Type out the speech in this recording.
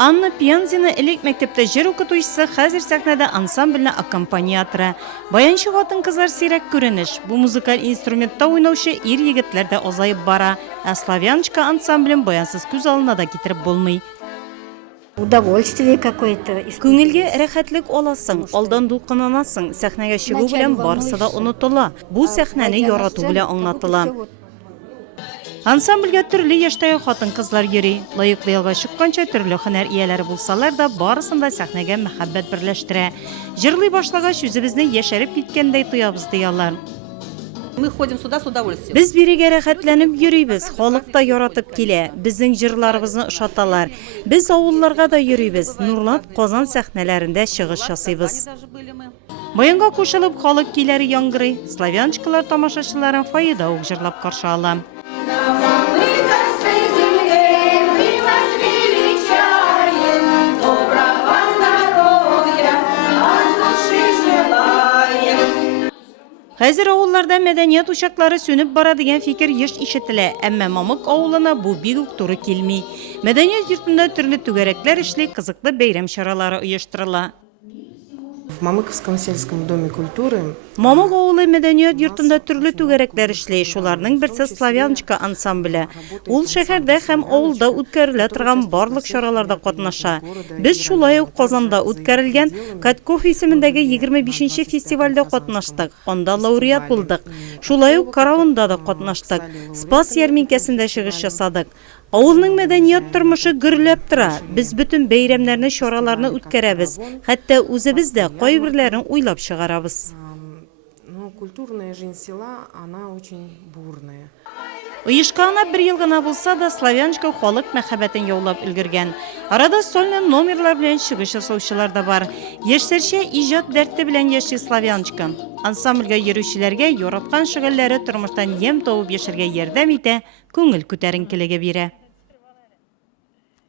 Анна Пьянзина элек мектепте жер укытучысы, хәзер сәхнәдә ансамбльне аккомпаниаторы. Баянчы хатын-кызлар сирәк күренеш. Бу музыкаль инструментта уйнаучы ир-егетләр дә азаеп бара. Ә Славяночка ансамблен баянсыз күз алына да китереп булмый. Удовольствие какое-то. Күңелгә рәхәтлек аласың, алдан дулкынланасың, сәхнәгә чыгу белән барысы да онытыла. Бу сәхнәне ярату белән аңлатыла. Ансамбльгә төрле яшьтәге хатын-кызлар йөри. Лаеклы ялга чыкканча төрле һөнәр ияләре булсалар да, барысында сәхнәгә мәхәббәт берләштерә. Җырлый башлагач үзебезне яшәреп киткәндәй тоябыз диялар. Мы ходим сюда с удовольствием. Без бирегә рәхәтләнеп йөрибез, халык та яратып килә. Безнең җырларыбызны ошаталар. Без авылларга да йөрибез. Нурлат, Казан сәхнәләрендә чыгыш ясыйбыз. Баянга кушылып халык көйләре яңгырый. Славяночкалар тамашачыларын файда ук җырлап каршы ала. Хәзер авылларда мәдәният учаклары сөнеп бара дигән фикер еш ишетелә, әмма Мамык авылына бу бик үк туры килми. Мәдәният йортында төрле түгәрәкләр эшли, кызыклы бәйрәм чаралары оештырыла. В Мамыковском сельском доме культуры Мамык авылы мәдәният йортында төрле түгәрәкләр эшли, шуларның берсе Славяночка ансамбле. Ул шәһәрдә һәм авылда үткәрелә торган барлык чараларда катнаша. Без шулай ук Казанда үткәрелгән Катков исемендәге 25-нче фестивальдә катнаштык. Анда лауреат булдык. Шулай ук Каравында да катнаштык. Спас ярминкәсендә чыгыш ясадык. Авылның мәдәният тормышы гөрләп тора. Біз бүтін бәйрәмнәрне, чараларны үткәрәбез. Хәтта үзебез дә кайберләрен уйлап чыгарабыз. Но культурная жизнь села, она очень бурная. Оешкана бір ел гына булса да, Славяночка халык мәхәббәтен яулап өлгергән. Арада сольный номерлар белән чыгыш ясаучылар да бар. Яшьләрчә иҗат дәрте белән яши Славяночка. Ансамбльгә йөрүчеләргә яраткан шөгыльләре тормыштан ем табып яшәргә ярдәм итә, күңел күтәренкелеге бирә.